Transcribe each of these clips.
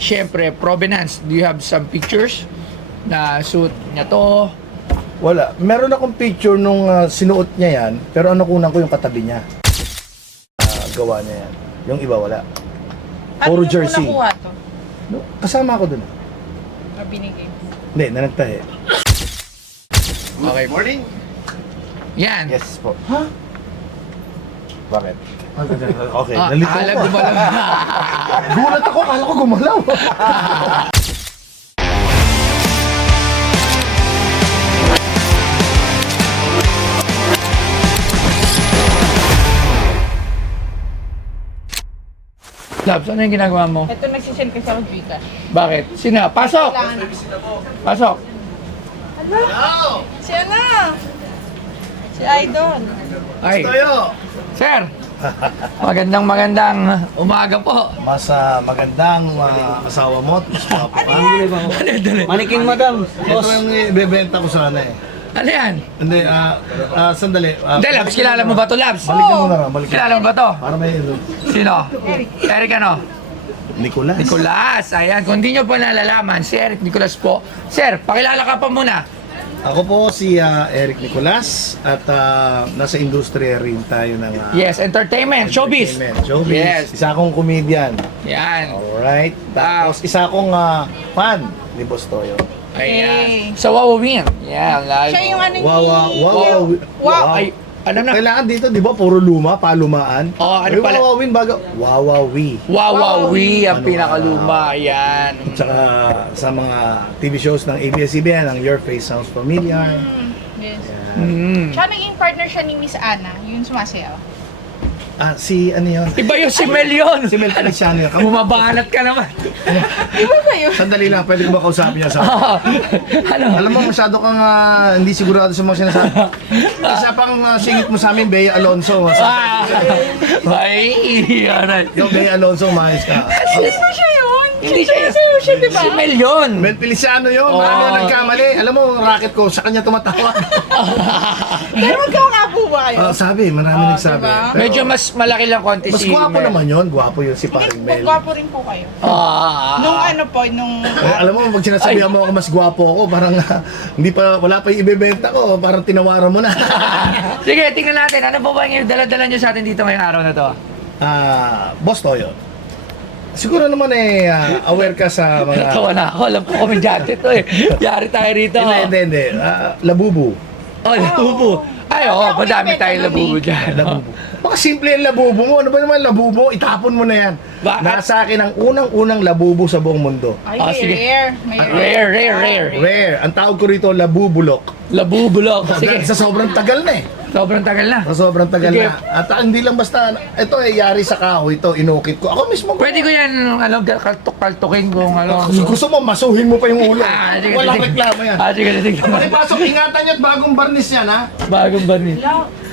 syempre, provenance. Do you have some pictures na suit niya to? Wala. Meron akong picture nung sinuot niya yan, pero ano kunan ko yung katabi niya. Gawa niya yan. Yung iba wala. Puro jersey. Ano yung nakuha to? No, kasama ako dun. O binigay? Hindi, nanagtahe. Okay. Morning. Yan. Yes po. Ha? Bakit? Okay, Ah, nalito akala ako. gumalaw. Gulat ako, kala ko gumalaw. Labs, ano yung ginagawa mo? Ito nagsisend kasi ako Gcash. Bakit? Sina? Pasok! Pasok! Si ano? Si Idol. Ay, Tayo! sir! Magandang umaga po. Mas magandang asawa mo. Mas mga pa. Maniking madam. Ito yung ibebenta ko sana eh. Ano yan? Hindi, sandali. Hindi, Labs, kilala mo ba to, Labs? Balikan mo na lang, balikan. Kilala mo ba to? Para may Sino? Eric ano? Nicolas. Nicolas. Ayan, kung di nyo po nalalaman, si Eric Nicolas po. Sir, pakilala ka pa muna. Ako po si Eric Nicolas at nasa industriya rin tayo ng Yes, entertainment, showbiz. Showbiz. Yes. Isa akong comedian. Yan. Alright. Tapos isa akong fan ni Boss Toyo. Ayan. So, wawawin. Yan, live. Siya yung ano ni... Wow. Ay, ano na? Kailangan dito, di ba, puro luma, palumaan? Oo, ano May pala? wawawin bago. Wawawi. Wawawi, ang Ano pinakaluma. Yan. Tsaka sa mga TV shows ng ABS-CBN, ang Your Face Sounds Familiar. Yes. Mm. Siya naging partner siya ni Miss Ana, yung sumasayaw. Si ano yun? Iba yung si Mel yun. Si Mel Feliciano yun. Bumabanat ka naman. Iba ba yun? Sandali lang, pwede ko ba kausapin niya sa Ano? Alam mo, masyado kang hindi sigurado sa mga sinasabi. Isa pang singit mo sa amin, Bea Alonso. Ay, alright. Yung Bea Alonso, umayos ka. Hindi ba siya yun? Hindi siya. Sumasayaw siya, di ba? Si Mel yun. Mel Feliciano yun, marami na nagkamali. Alam mo, racket ko, sa kanya tumatawag. Pero magkakapo ba kayo? Sabi, marami nagsabi. diba? Pero, Medyo mas malaki lang konti mas si gwapo Mel. naman yun, gwapo yun si Hindi, paring Mel. gwapo rin po kayo. Nung ano po, nung... Alam mo, pag sinasabihan mo ako mas gwapo ako, parang hindi pa, wala pa yung ibebenta ko, parang tinawaran mo na. Sige, tingnan natin. Ano po ba yung dala-dala nyo sa atin dito ngayong araw na to? Boss Toyo, siguro naman aware ka sa mga... Natawa na ako. Alam ko komedyante to eh. Yari tayo rito. Hindi. Labubu. Oh, labubo. Ay, oo. Ako Madami yung tayong beto labubo nun dyan. Labubu. Baka simple yung labubu mo. Ano ba naman labubu? Itapon mo na yan. Bakit? Nasa akin ang unang-unang labubu sa buong mundo. Ay, Ah, sige. rare. May Rare. Rare. Ang tawag ko rito, labubulok. Labubulok. Sige. Sa sobrang tagal na eh. Sobrang tagal na. Sa sobrang tagal Sige. na. At hindi lang basta, ito yari sa kahoy ito, inukit ko. Ako mismo. Pwede ko yan, kaltok-kaltokin kung ano. Gusto mo, masuhin mo pa yung ulo. Sige, Walang sige. reklamo yan. Sige, sige. Pasok, ingatan nyo at bagong barnis yan, ha? Bagong banis.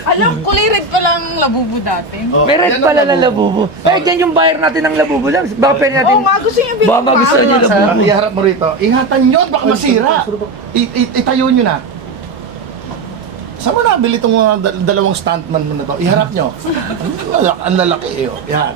Alam, kulay red pa lang labubo dati. Oh, May red yan ang pala na labubo. Eh, yan yung buyer natin ng labubo lang. Baka pwede natin... Oo, magusto yung Baka magustuhan nyo Sa labubo. iharap mo rito, ingatan nyo at baka masira. Itayo nyo na. Saan mo nabili itong dalawang stuntman mo na to? Iharap nyo. Ang lalaki eh. Oh. Yan.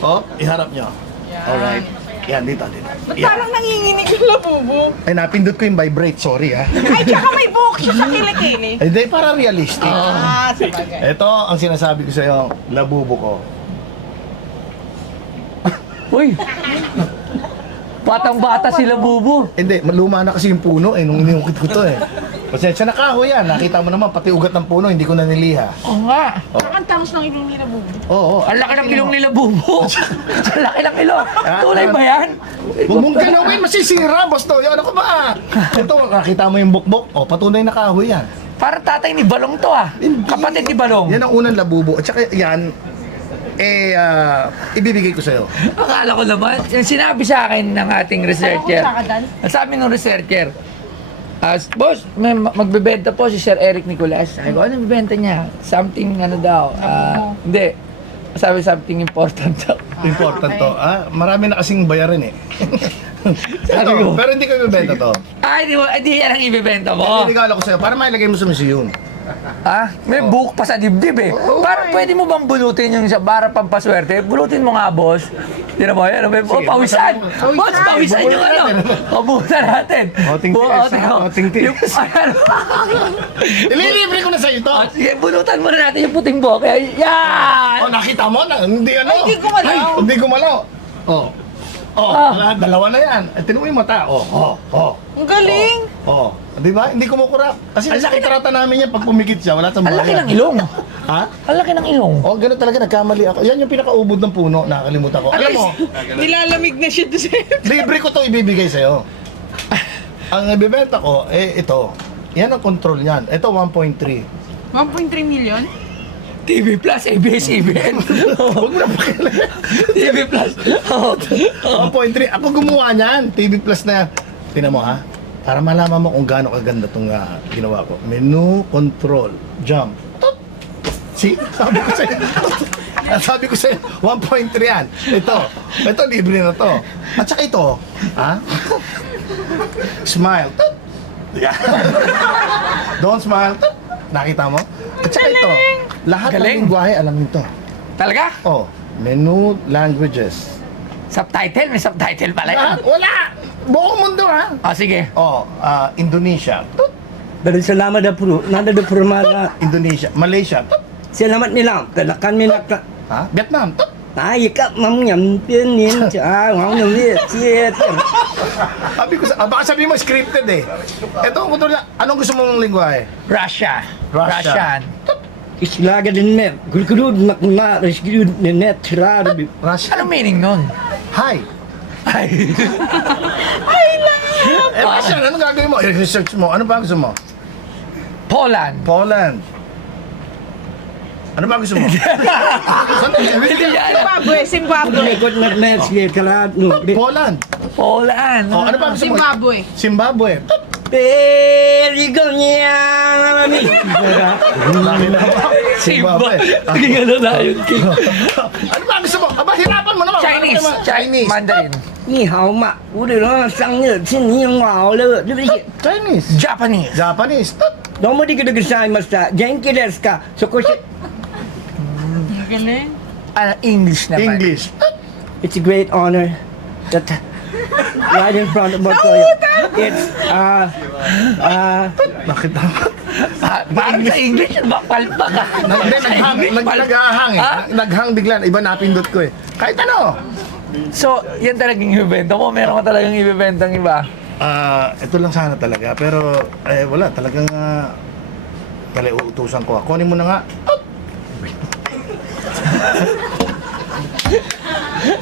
Oh, iharap nyo. Alright. Yan, dito. Ba't Yan. parang nanginginig yung labubo? Ay, napindot ko yung vibrate. Sorry, ha. Ay, tsaka may buhok siya sa kilikili. Hindi, para realistic. Sabagay. Ito ang sinasabi ko sa'yo, labubo ko. Uy! Batang-bata si labubo. Hindi, luma na kasi yung puno eh, nung inukit ko to eh. Pasensya na kahoy yan, nakita mo naman, pati ugat ng puno, hindi ko na niliha. Oo nga. Parang ang tangos ng ilong ni labubo. Oo. Ang laki ng ilong ni labubo. Ang laki ng ilong. Tunay ba yan? Huwag mong galawin, masisira, boss to. Ano ko ba? Ito, nakita mo yung bukbok. O, patunay na kahoy yan. Parang tatay ni Balong to ah. Hindi. Kapatid ni Balong. Yan ang unang labubo. At saka yan, ibibigay ko sa'yo. Akala ko naman, yung sinabi sa akin ng ating researcher. Ako, tsaka Dan. Ang sabi ng researcher, boss, may magbebenta po si Sir Eric Nicolas. Sabi ko, ano bibenta niya? Something ano daw. Hindi. Sabi something important daw. Important to. Marami na kasing bayarin eh. Sabi ko. Pero hindi ko ibibenta to. Ay, di yan ang ibibenta mo. Regalo ko sa'yo para mailagay mo sa museum. May buhok pa sa dibdib eh. Parang pwede mo bang bulutin yung sa para pampaswerte? Bulutin mo nga, boss. Tira mo yan. Pawisan! Boss, pawisan yung ano. Pabusan natin. Ting-ting. Ililibre ko na sa'yo ito. Sige, bulutan mo na natin yung puting buhok. Yan! Nakita mo na, hindi ano. Ay, hindi gumalaw. Ay, hindi gumalaw. Dalawa na yan. Tinuloy mo mata. Ang galing. Di ba? Hindi kumukurap. Kasi nasa itrata namin yan, pag pumikit siya, wala sa Ang laki ng ilong. Ha? Ang laki ng ilong. Ganun talaga, nagkamali ako. Yan yung pinakaubod ng puno, nakakalimutan ko. Alam mo, Nilalamig na siya doon. libre ko to ibibigay sa'yo. Ang ibibenta ko, ito. Yan ang control niyan. Ito, 1.3. 1.3 million? TV Plus, ABS-CBN. Huwag mo na pakialam. TV Plus. 1.3. Ako gumawa niyan. TV Plus na yan. Tingnan mo ha. Para malaman mo kung gaano kaganda itong ginawa ko. Menu, control, jump. Top. See? Sabi ko sa'yo, 1.3 yan. Ito libre na to. At saka ito, smile. Top. Yan. Don't smile. Top. Nakita mo? At saka ito, lahat ng Galing. lingwahe alam nito. Talaga? Menu, languages. Subtitle? May subtitle pala yan. Wala! Buong mundo ha. Sige. Indonesia. Tut. Bersalamat dah puru, nada dah permana. Indonesia. Malaysia. Tut. Selamat nilam, telakan minak. Vietnam. Tut. Ay, kap mam nyam pin nin cha, ngau nyam ni, cie. Sabi ko, baka sabi mo scripted eh. Ito, anong gusto mong lingwahe? Russia. Russia. Russian. Islaga din net, gulgulud makna, resgulud ni net tirado. Russia. Anong meaning nun? Hi. Ay. Russia, anong gagawin mo? I-research mo. Ano pa gusto mo? Poland. Poland. Ano ba gusto mo? Hindi yan. Zimbabwe. Ikot na net cie kalad no. Poland. Poland. Ano pa gusto mo? Zimbabwe. Zimbabwe. Tut. Perigonya mami. Zimbabwe. Ano na yun? Ano ba gusto mo? Hirapan mo naman. Chinese. Chinese. Mandarin. 你好嘛，我的人生日请你好了，对不对？ Chinese. Japanese. Japanese. Tut. どうもできるくさいました。元気ですか？そこし Ang galing. English naman. English. It's a great honor that right in front of Botoyo. It's Nakita mo? Parang sa English, palpak ka. Naghang eh. Naghang bigla. Iba napindot ko eh. Kahit ano. So, yan talagang ibibenta mo. Meron ka talagang ibibentang iba. Ito lang sana talaga. Pero wala. Talagang uutusan ko. Kunin mo na nga.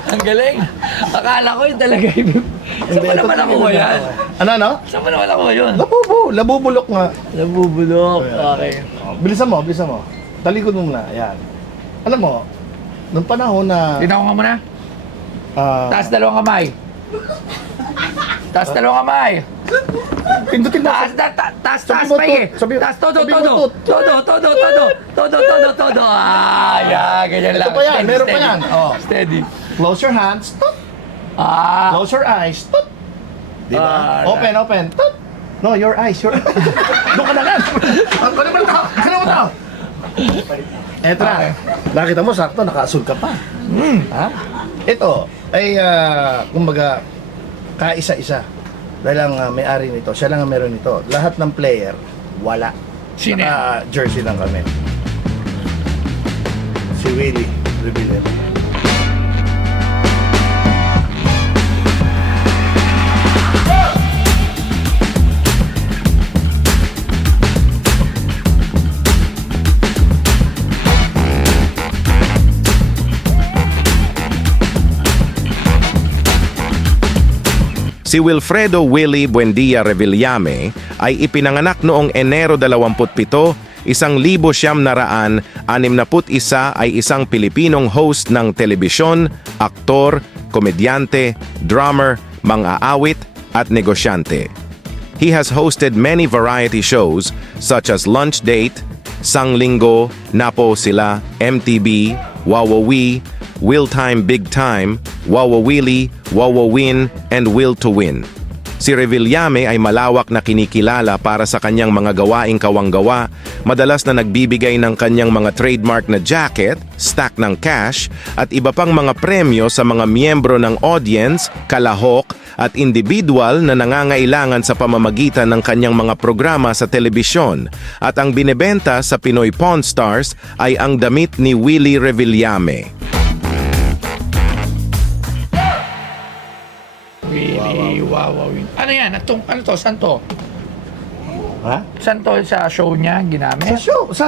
Ang galing. Akala ko yun talaga ibibenta. Saan mo naman ako yan? Ano? Saan mo naman ako yun? Labubulok nga. Nabubulok. Okay. Bilisan mo. Talikod mo muna. Ayan. Alam mo, nung panahon na... Tignan ko nga muna. Taas dalawang kamay. Taas dalawang kamay. Pindutin mo. Taas Sabi mo pa eh. sabi- Taas todo. sabi mo Todo. Yan, ganyan lang. Ito pa yan, Steady, meron pa steady. yan. Steady. Close your hands. Tut. Close your eyes. Tut. Diba? Open. Tut. No, your eyes. Doon ka na lang. Ano mo to? Eto na. Nakita mo, sakto, naka-asul ka pa. Ha? Ito, ay, kumbaga, kaisa-isa. Dahil ang may-ari nito, siya lang ang meron nito. Lahat ng player, wala. Sino yan? Jersey lang kami. Si Willie Revillero. Si Wilfredo Willie Buendia Revillame ay ipinanganak noong Enero 27, 1961 ay isang Pilipinong host ng telebisyon, aktor, komedyante, drummer, mang-aawit at negosyante. He has hosted many variety shows such as Lunch Date, Sanglinggo, Napo Sila, MTV, Wawawi, Will Time Big Time, Wawawili, Wawawin, and Will to Win. Si Revillame ay malawak na kinikilala para sa kanyang mga gawaing kawanggawa, madalas na nagbibigay ng kanyang mga trademark na jacket, stack ng cash, at iba pang mga premyo sa mga miyembro ng audience, kalahok, at individual na nangangailangan sa pamamagitan ng kanyang mga programa sa telebisyon. At ang binebenta sa Pinoy Pawn Stars ay ang damit ni Willie Revillame. Really, wow. Ano yan? Ano to? Saan to? Ha? Saan to sa show niya Sa ginamit? show, sa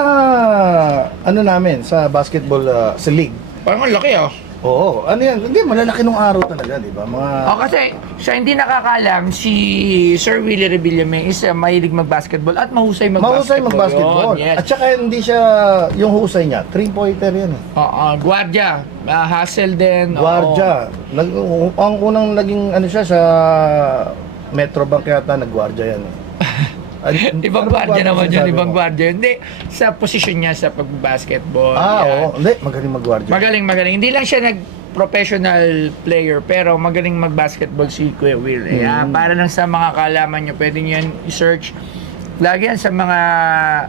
ano namin, sa basketball, sa league. Parang ang laki oh. Oo, ano yan? Hindi, malalaki nung araw talaga, di ba? Mga... Oh, kasi sa hindi nakakalam, si Sir Willie Revillame is mahilig mag-basketball at mahusay mag-basketball. Mahusay mag-basketball. Yun, yes. At saka hindi siya, yung husay niya, 3-pointer yan eh. Oo, guardia. Hustle din. oo. Guardia. Ang unang naging ano siya sa Metrobank yata, nag-guardia yan eh. Ibang Ano ba guardia naman yun, sinasabi ibang mo? guardia. Hindi, sa posisyon niya sa pag-basketball. Ah, yan. oo. Hindi, magaling mag-guardia. Magaling. Hindi lang siya nag-professional player, pero magaling mag-basketball si Kuya Will. Para lang sa mga kalaman nyo, pwede nyo yan i-search. Lagi yan sa mga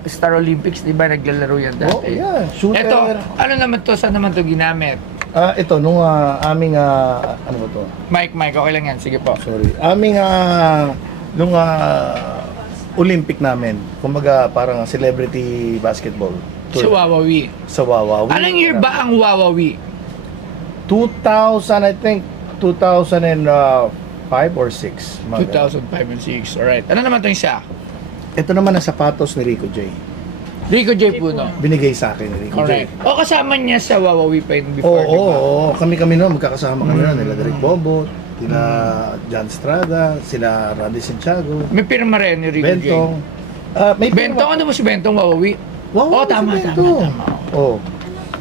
Star Olympics, di ba, naglalaro yan Oh, dati. yeah. Shooter. Ito, ano naman to, saan naman to ginamit? Ito, nung aming, ano ba to? Mike, okay lang yan, sige po. Sorry. Aming, nung Olympic namin, kumbaga parang celebrity basketball. Sa Wawawi. Sa Wawawi. Anong year ba ang Wawawi? 2000, I think, 2005 or 6. 2005 and 6, alright. Ano naman to isa? Ito naman ang sapatos ni Rico J. Rico J. Puno. Binigay sa akin ni Rico Correct. J. O kasama niya sa Wawawi pa yun Oo, before, di ba? oo. Kami noon, magkakasama kami noon. Nila Derek Bobot, sila John Strada, sila Randy Santiago, May pirma rin ni Rico Bentong. May J. Bentong, ano ba si Bentong Wawawi? Wow, Oh, tama. Oh.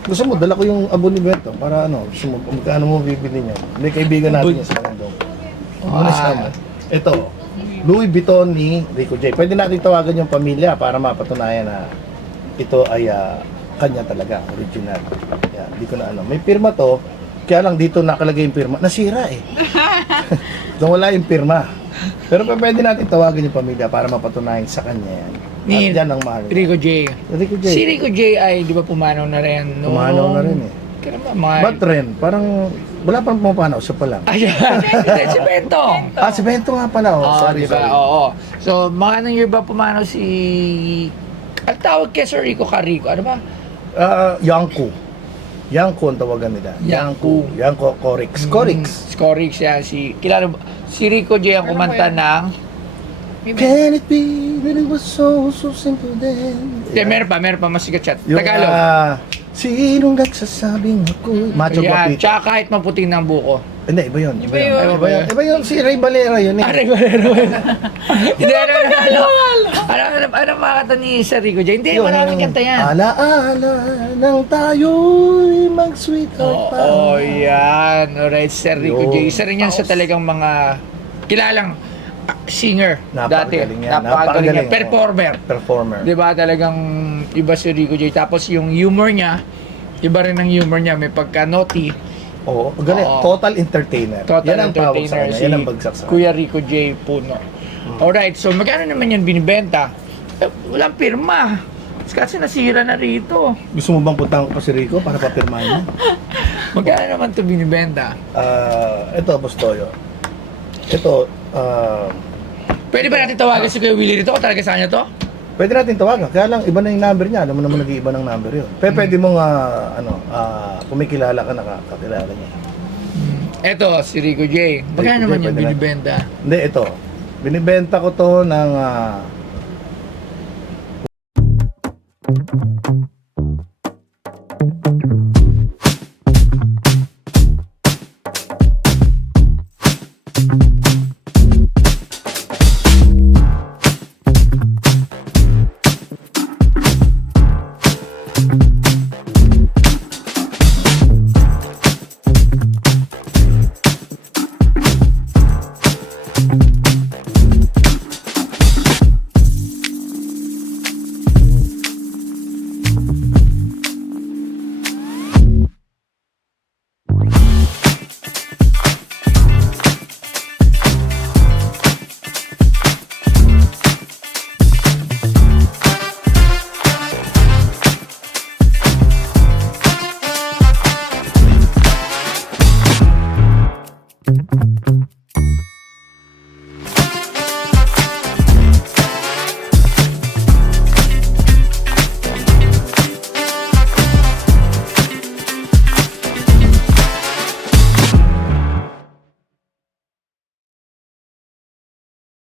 Gusto mo, dala ko yung abon ni Bentong para ano, gusto mo, magkano mo bibili niya. May kaibigan natin Abon. yung si Bentong. Ah. Sama. Ito, Louis Vuitton ni Rico J. Pwede natin tawagan yung pamilya para mapatunayan na ito ay kanya talaga, original. Yan, di ko na ano. May pirma to, kaya lang dito nakalagay yung pirma. Nasira eh. Nawala yung pirma. Pero pwede natin tawagan yung pamilya para mapatunayan sa kanya yan. Ni At yan ang mahal. Rico J. Rico J. Si Rico J ay, di ba, pumanaw na rin? No? Pumanaw na rin eh. Kaya naman, mga... Ba't rin? Parang wala pang pumapanaw, siya pa lang. Ayan. Hindi, si Bentong. Si Bento nga pala. Oh, sorry, diba? sorry. Oo. So, mga anong year ba pumanaw si... Ang tawag kay Sir Rico Carico, ano ba? Yanko. Yanko ang tawagan nila. Yanko. Yanko Corix. Corix. Scorix yan. Kilala mo, si Rico J ang kumanta ng... Can it be that it was so simple then? Hindi, meron pa, mas sigat siya. Yung, Tagalog. sinong nagsasabing ako? Macho Yan, Guapito. tsaka kahit maputing ng buko. Hindi, iba yun. Iba yun. Iba yun. Si Ray Valera yun eh. Ano Hindi, ano mga kanta ni Sir Rico J? Hindi, maraming kanta yan. Alaala nang tayo'y mag-sweetheart pa. Oo, yan. Alright, Sir Rico Yun. J. Isa rin yan sa talagang mga kilalang singer dati. Napakagaling yan. Napakagaling yan. Napakagaling, Performer. Performer. Di ba talagang iba si Rico J. Tapos yung humor niya, iba rin ang humor niya. May pagka-naughty. Oo, galing. Oo. Total entertainer. Total yan ang tawag sa entertainer kanya. si Yan ang bagsak sa kanya. Kuya Rico J. Puno. Alright, so magkano naman yan binibenta? Walang pirma. Kasi nasira na rito. Gusto mo bang puntahan ko pa si Rico para papirmahin mo? Magkano naman ito binibenta? Ito, Boss Toyo. Ito, Pwede ba natin tawagan si Kuya Willie rito? O talaga sa kanya to? pwede natin tawagan. Kaya lang, iba na yung number niya. Alam mo naman nag-iiba ng number yun. Pero pwede mong, kumikilala ka, nakakilala niya. Eto, si Rico J. Magkano naman yung Pwede na. binibenta? Hindi, ito. Binibenta ko to ng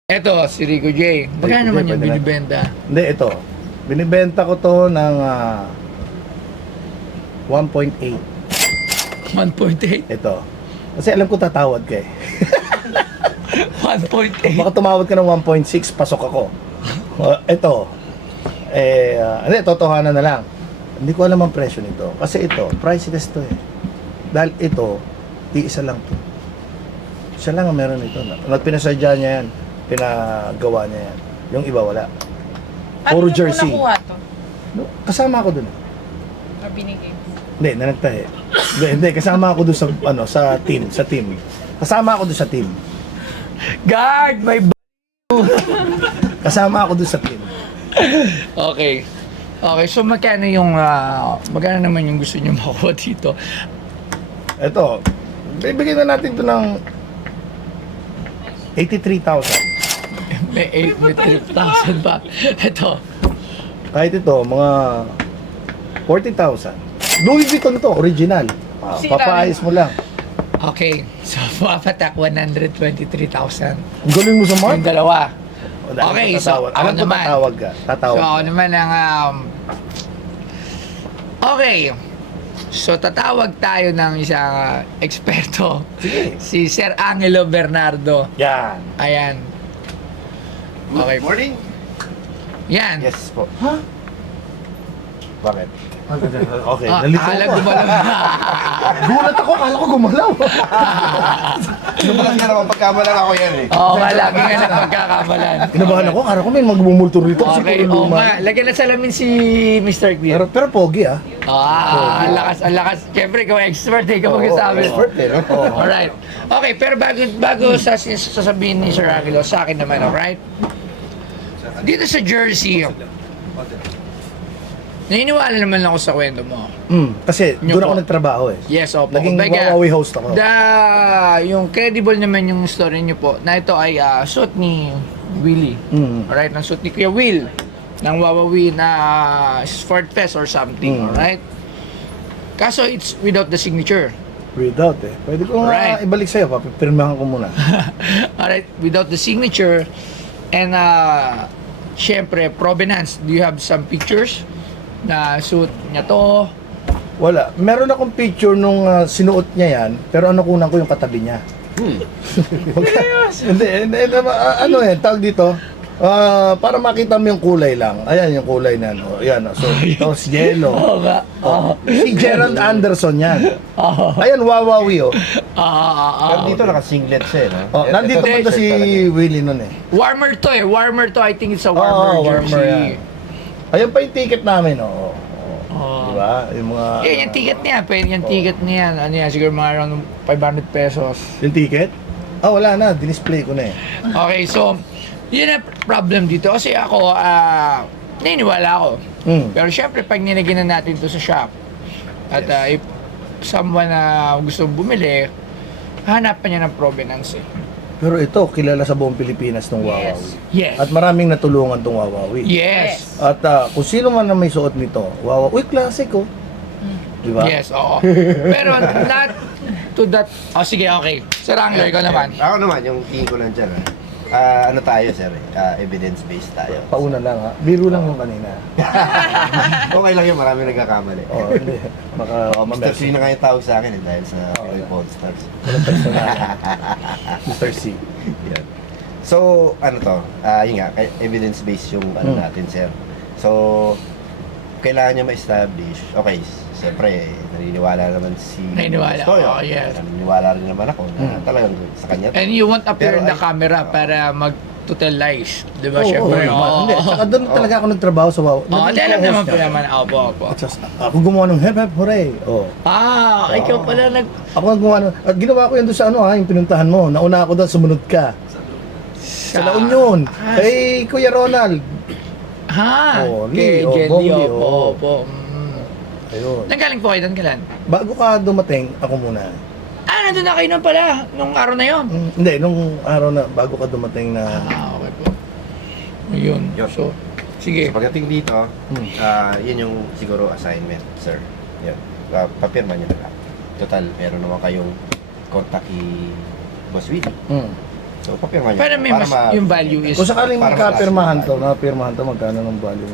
Eto, si Rico J. Magkano naman yung Pwede na. binibenta? Hindi, ito. Binibenta ko to ng 1.8. 1.8? Ito. Kasi alam ko tatawad ka eh. 1.8? Baka tumawad ka ng 1.6, pasok ako. Ito. Hindi, totohanan na lang. Hindi ko alam ang presyo nito. Kasi ito, priceless to eh. Dahil ito, iisa lang to. Siya lang ang meron nito. Pinasadya niya yan. Pinagawa niya yan. Yung iba wala. Puro jersey. Ano mo nakuha to? No, kasama ako dun. O binigay? Hindi, nanagtahi. Hindi, kasama ako dun sa team. Kasama ako dun sa team. Guard! May Kasama ako dun sa team. Okay. Okay, so magkano naman yung gusto niyo makuha dito? Ito, bibigyan na natin to ng 83,000. May 3,000 pa. Ito. Kahit ito, mga 40,000. Louis Vuitton to, original. Papaayos mo lang. Okay. So, papatak 123,000. Ang galing mo sa Yung mark. dalawa. Alam ko Okay, so, tatawag. ako Alam ko naman. tatawag ka. Tatawag So, ako ka. naman ang... okay. So, tatawag tayo ng isang eksperto. Sige. Si Sir Angelo Bernardo. Yan. Ayan. Okay. Morning. Yan. Yes po. Bakit? Okay, Ah, nalito akala ko. gumalaw. Gulat ako, kala ko gumalaw. Nabalas nga naman pagkamalang ako yan eh. Oo, lagi nga na pagkakamalan. Kinabahan ako, kala ko may magmumulto rito kasi Okay, puro oo luma. nga. Lagyan na salamin si Mr. Clear. Pero pogi ah. Ang lakas, ang lakas. Siyempre, ikaw expert eh, ikaw magsasabi. expert eh, no? Alright. Okay, pero bago sasabihin ni Sir Angelo, sa akin naman, alright? Dito sa Jersey, naniniwala naman ako sa kwento mo. Kasi Nyo doon ako po. nagtrabaho eh. Yes, opo. Naging Kumbaga, Wawawi host ako. yung credible naman yung story niyo po, na ito ay suit ni Willie. Alright, ng suit ni Kuya Will. Ng Wawawi na Ford Fest or something, alright? Kaso it's without the signature. Without eh. Pwede ko nga Right. ibalik sa'yo, papipirmahan ko muna. Alright, without the signature. And syempre, provenance. Do you have some pictures na suit niya to? Wala. Meron akong picture nung sinuot niya yan, pero ano kunan ko yung katabi niya. Hindi, ano eh, tawag dito, para makita mo yung kulay lang. Ayan yung kulay na, no. Ayan, so, tapos yellow. Oo nga. Si Gerald Anderson yan. Ayan, Wawawi, oh. Pero dito naka-singlet siya eh. No? Oh, nandito ito, pa si Willie nun eh. Warmer to eh. Warmer to. I think it's a Oo, warmer warmer jersey. yan. Ayan pa yung ticket namin, oh. Oh. Diba? Yung mga... Yeah, yung ticket niya. Pwede yung ticket niya. Ano yan? Siguro mga around 500 pesos. Yung ticket? Wala na. Dinisplay ko na eh. Okay, so, yun ang problem dito. Kasi ako, naniniwala ako. Pero syempre, pag nilagyan na natin to sa shop, at if someone na gusto bumili, hanapan niya ng provenance eh. Pero ito, kilala sa buong Pilipinas tong Wawawi. Yes. At maraming natulungan tong Wawawi. Yes. At kung sino man na may suot nito, Wawawi, uy, classic oh. Diba? Yes, oo. Pero not to that... Oh, sige, okay. Sir Angelo, ikaw naman. Ako naman, yung tingin ko lang dyan ano tayo sir evidence-based tayo. Pauna lang ha. Biro lang yung kanina. Okay lang yun, marami nagkakamali. Oh, hindi. Baka Mr. C na kayo tawag sa akin dahil sa Pinoy Pawn Stars. Walang personal. Mr. C. Yan. So, ano to? Yun nga, evidence-based yung ano natin, sir. So, kailangan niya ma-establish. Okay, siyempre, naniniwala naman si Naniniwala, Stoyo. oh, yes. Naniniwala rin naman ako na talagang sa kanya. And you won't appear Pero in the ay- camera para to tell lies. Di ba, Oo, syempre? hindi. Saka doon talaga ako nagtrabaho sa Wawawi. Oh, Naging alam co-host naman po niya. naman. Opo, opo. At sas- ako gumawa ng hep hep hooray. Oh. Ikaw pala Ako ang gumawa ng... At ginawa ko yan doon sa ano ha, yung pinuntahan mo. Nauna ako doon, sumunod ka. Sa La Union. Kay Kuya Ronald. Ha? Oh, Kay Lee, oh, Jenny, Bongli, opo, oh. opo. Ayun. Nanggaling po kayo doon, kailan? Bago ka dumating, ako muna. Nandun na kayo na pala, nung araw na yon. Hindi, nung araw na, bago ka dumating na... Okay po. Yun. Yun. So, sige. So, pagdating dito, yun yung siguro assignment, sir. Yun. Papirma niyo na lang. Total, meron naman kayong contact kay Boss Willie. So, papirma nyo. Para may mas, yung value is... Kung sakaling Para magkapirmahan to, magkano ng value?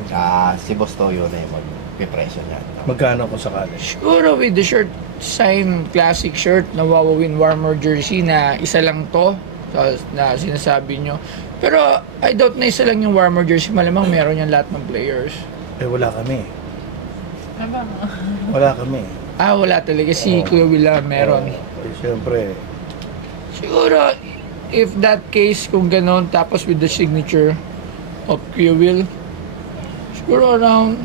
Si Boss Toyo na yung magpipresyo niya. Magkano kung sakali? Siguro with the shirt, sign classic shirt na Wawawin Warmer jersey na isa lang to na sinasabi nyo. Pero I doubt na isa lang yung Warmer jersey. Malamang meron yan lahat ng players. Eh, wala kami. Aba mo. Wala kami. Wala talaga. Si Kuya Willa meron. Eh, siyempre. Siguro, if that case, kung ganon, tapos with the signature of Kuya Will, siguro around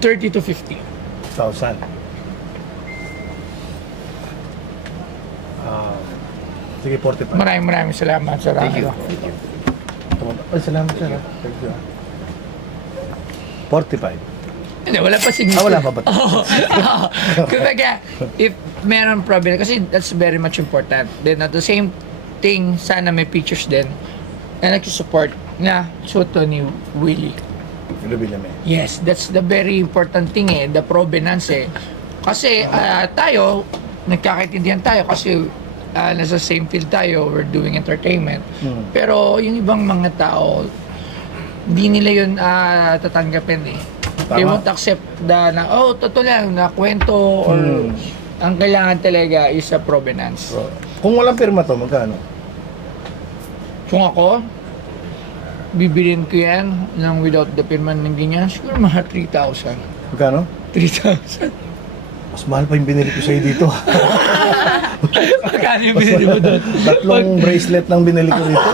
30 to 50. 1,000. Sige, 45. Maraming salamat sa Thank you. radio. Ay, salamat sir. Thank you. 45. Hindi, wala pa signature. Wala pa ba? Kumbaga, if meron problem, kasi that's very much important. Then at the same thing, sana may pictures din na nagsusupport na suot to ni Willie. Ilubin namin. Yes, that's the very important thing the provenance Kasi tayo, nagkakaintindihan tayo kasi nasa same field tayo, we're doing entertainment. Pero yung ibang mga tao, hindi nila yun tatanggapin They won't accept na totoo lang, na kwento or ang kailangan talaga is a provenance. Kung walang pirma to, magkano? Kung ako, bibilin ko yan ng without the pirma ng ganyan, siguro mga 3,000. Magkano? 3,000. Mas mahal pa yung binili ko sa'yo dito. Magkano yung binili mo doon? Tatlong bracelet ng binili ko dito.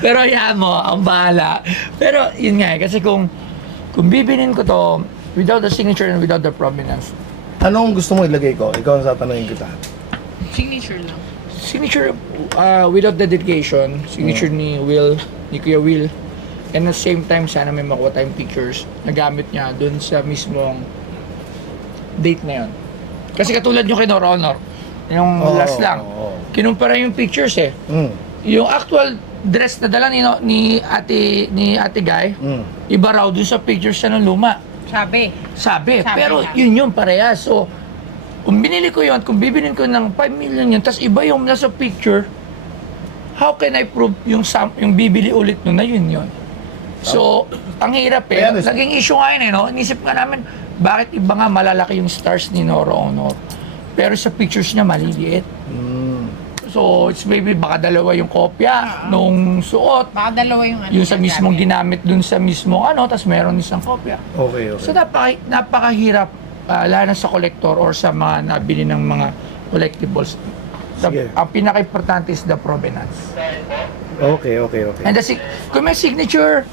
Pero yan mo, ang bahala. Pero yun nga kasi kung bibilin ko to without the signature and without the provenance, Anong gusto mo ilagay ko? Ikaw ang tatanungin kita. Signature lang. signature without the dedication, signature ni Kuya Will, and at the same time sana may makuha tayong pictures na gamit niya dun sa mismong date na yun. Kasi katulad nyo kay Nora Honor, yung last lang, kinumpara yung pictures yung actual dress na dala ni Ate Guy, iba raw dun sa pictures siya ng luma. Sabi. Pero niya. yun parehas. So, kung binili ko yun, kung bibilin ko ng 5 million yun, tas iba yung nasa picture, how can I prove yung bibili ulit nun na yun? So, ang hirap Naging issue nga yun no? Inisip nga namin, bakit iba nga malalaki yung stars ni Nora Honor, pero sa pictures niya maliliit. So, it's maybe baka dalawa yung kopya nung suot. Baka dalawa yung Yung sa mismong ginamit dun sa mismong tas meron isang kopya. Okay. So, napakahirap, lalo na sa collector or sa mga nabili ng mga collectibles. Sige. Ang pinaka-importante is the provenance. Okay. And kung may signature,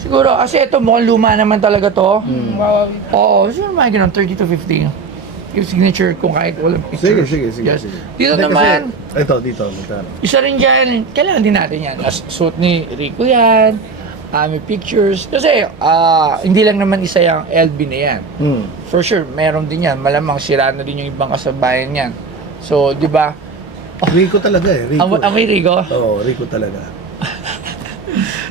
siguro, kasi ito mukhang luma naman talaga to. Oo, siguro mga ganun, 30 to 50. Yung signature kung kahit walang picture. Sige. Yes. Sige. Dito Hindi, naman, kasi, dito, magkano? isa rin dyan, kailangan din natin yan. Suot ni Rico yan, may pictures. Kasi hindi lang naman isa yung LB na yan. For sure, meron din yan. Malamang sira na din yung ibang kasabayan yan. So, di ba? Rico talaga Rico. Amoy Rico? Oo, Rico talaga.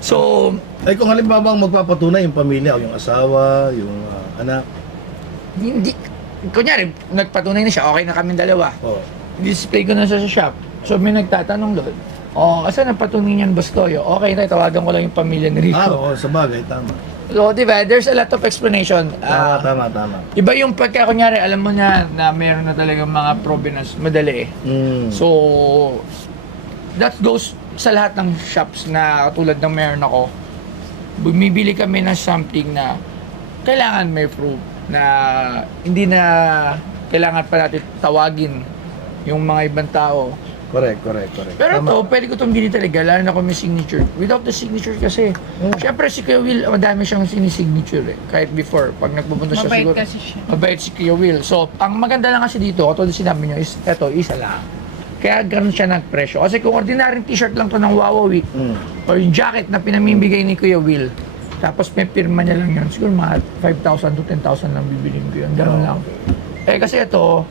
So, Ay kung halimbawa magpapatunay yung pamilya o yung asawa, yung anak. hindi, kunyari, nagpatunay na siya, okay na kaming dalawa. Oh. Display ko na siya sa shop. So, may nagtatanong doon, asa napatunay niyan Bastoyo? Okay na, tawagan ko lang yung pamilya ni Rico. Oo, sabagay, tama. So, di ba, there's a lot of explanation. Tama. Iba yung pagka, kunyari, alam mo na meron na talagang mga provenance, madali So, that goes sa lahat ng shops na katulad ng meron ako. Bumibili kami ng something na kailangan may proof na hindi na kailangan pa natin tawagin yung mga ibang tao. Correct. Pero ito, pwede ko itong bili talaga, lalo na kung may signature. Without the signature kasi, syempre si Kuya Will, madami siyang sinisignature Kahit before, pag nagpupunta siya Mabait siguro. kasi siya. Mabait si Kuya Will. So, ang maganda lang kasi dito, katulad sinabi nyo, is eto, isa lang. Kaya ganun siya nagpresyo. Kasi kung ordinaryong t-shirt lang to ng Wawawi, o yung jacket na pinamimigay ni Kuya Will, tapos may pirma niya lang yun, siguro mga 5,000 to 10,000 lang bibilin ko yun. Ganun lang. Kasi ito,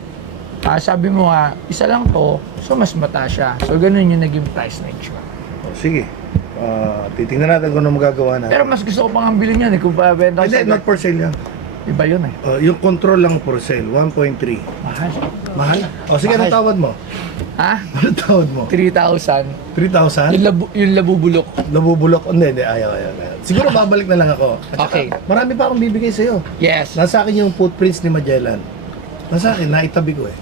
sabi mo nga, isa lang to, so mas mata siya. So ganun yung naging price range ko. Sige. Titingnan natin kung ano magagawa natin. Pero mas gusto ko pang bilhin yan kung babenta ko Hindi, sa... not for sale yan. Iba yun eh. Yung control lang for sale, 1.3. Mahal. Mahal? O sige, anong tawad mo? Ha? Anong tawad mo? 3,000. 3,000? Yung labubulok. Nabubulok? Hindi, ayaw. Siguro babalik na lang ako. At saka, Okay. marami pa akong bibigay sa'yo. Yes. Nasa akin yung footprints ni Magellan. Nasa akin, naitabi ko eh.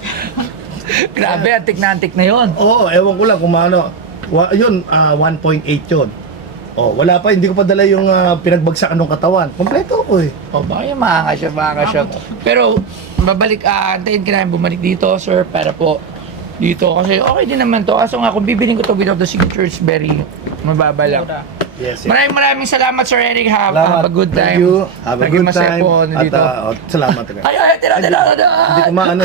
Grabe, antik na yun. Oo, ewan ko lang kung ano. Yun, 1.8 yun. Oh, wala pa, hindi ko pa dala yung pinagbagsakan ng katawan. Kompleto ko eh. O, baka yung maangas siya. Pero, antayin ka namin bumalik dito, sir, para po dito. Kasi okay din naman to. Kaso nga, kung bibiling ko to without the signature, it's very mababa lang. Yes, Maraming salamat, Sir Eric. Have a good time. Thank you. Have a Naging good masaya time. po ako nandito. At salamat. Ay, tira. Hindi ko maano.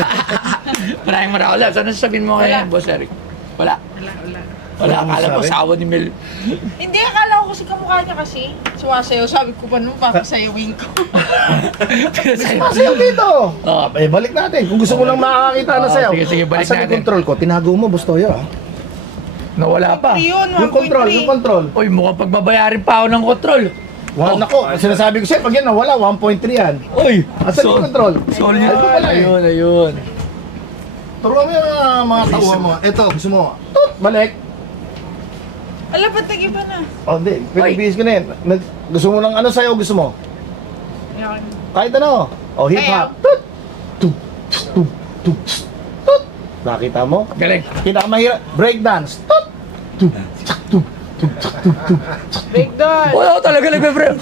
Maraming wala. Ano sasabihin mo kay Boss Eric? Wala. Wala, Wala akala ko masabi? sawa ni Mel. Hindi, akala ko kasi kamukha niya kasi. Suwasayaw, sabi ko pa nung papasayawin ko. Masayaw dito. Oh. Balik natin. Kung gusto mo lang makakakita na sayaw. sige, balik Asan yung natin. control ko? Tinago mo, Bustoyo. Nawala pa. Yun, Yung control. Uy, mukhang pagbabayarin pa ako ng kontrol. Nako, sinasabi ko sa'yo, pag yan nawala, 1.3 yan. Uy! Asan yung control? Solid. Ay, ito pala eh. Ayun. Turuan mo yung mga tauhan mo. Ito, gusto mo. Tut! Balik. Ala, ba't nag-iba na? Hindi. Pinibihis ko na yan. Gusto mo lang ano sa'yo, gusto mo? Yan. Kahit ano. Hip hop. Tut! Tut! Tut! Tut! Tut! Nakita mo? Galing. Pinakamahirap. Breakdance. Tut! Tut! Tut! Tut! Tut! Tut! Breakdown! Wala ko talaga nagbe-break.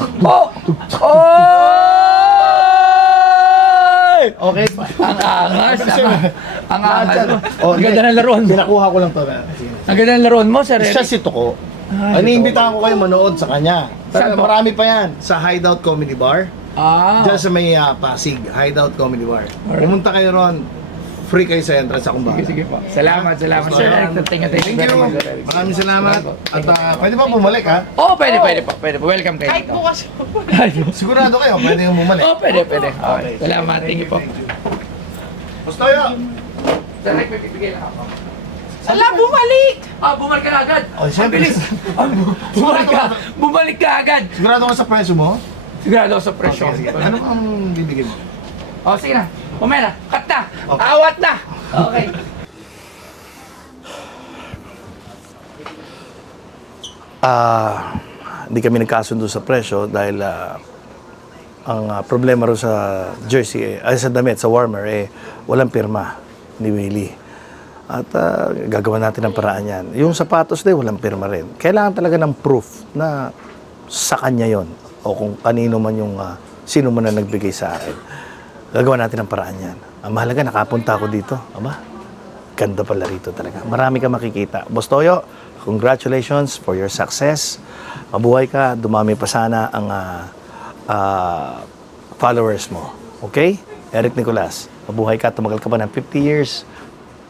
Oy! Okay. Ang angas. Ang angas mo. Ang Hindi. ganda ng laruan mo. Pinakuha ko lang to. Ang ganda ng laruan mo, Sir Siya Eric. si Tuko. Iniimbitahan ko kayo manood sa kanya. Saan po? Marami pa yan. Sa Hideout Comedy Bar. Diyan Ah. sa may Pasig. Hideout Comedy Bar. Pumunta kayo ron. Free kayo sa entrance. Akong bahala. Sige po. Salamat, Sir Eric. Thank you Thank very you. much, Sir Eric. Maraming salamat. At pwede ba bumalik ha? Oh, pwede po. Welcome kayo Kahit dito. bukas Sigurado kayo, pwede yung bumalik. Oh, pwede. Okay. Salamat. Thank you po. Bustoyo! Sir Eric, may bibigay lang ako. Ala, bumalik! Bumalik ka agad. Oh, siyempre. Bilis. Bumalik ka agad. Sigurado ka sa presyo mo? Sigurado ako sa presyo. Sige. Ano pang bibigyan mo? Oh, sige na. Umera. Cut na. Okay. Awat na. Okay. Hindi kami nagkasundo sa presyo dahil ang problema ro sa jersey, ay sa damit, sa warmer, walang pirma ni Willie. At gagawa natin ng paraan yan. Yung sapatos din, walang pirma rin. Kailangan talaga ng proof na sa kanya yon o kung kanino man yung sino man na nagbigay sa akin. Gagawa natin ng paraan yan. Ang mahalaga, nakapunta ako dito. Aba, ganda pala rito talaga. Marami ka makikita. Boss Toyo, congratulations for your success. Mabuhay ka, dumami pa sana ang followers mo. Okay? Eric Nicolas, mabuhay ka, tumagal ka pa ng 50 years,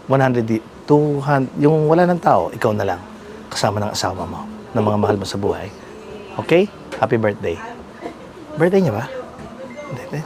100, 200, yung wala ng tao, ikaw na lang. Kasama ng asawa mo, ng mga mahal mo sa buhay. Okay? Happy birthday. Birthday niya ba? Hindi.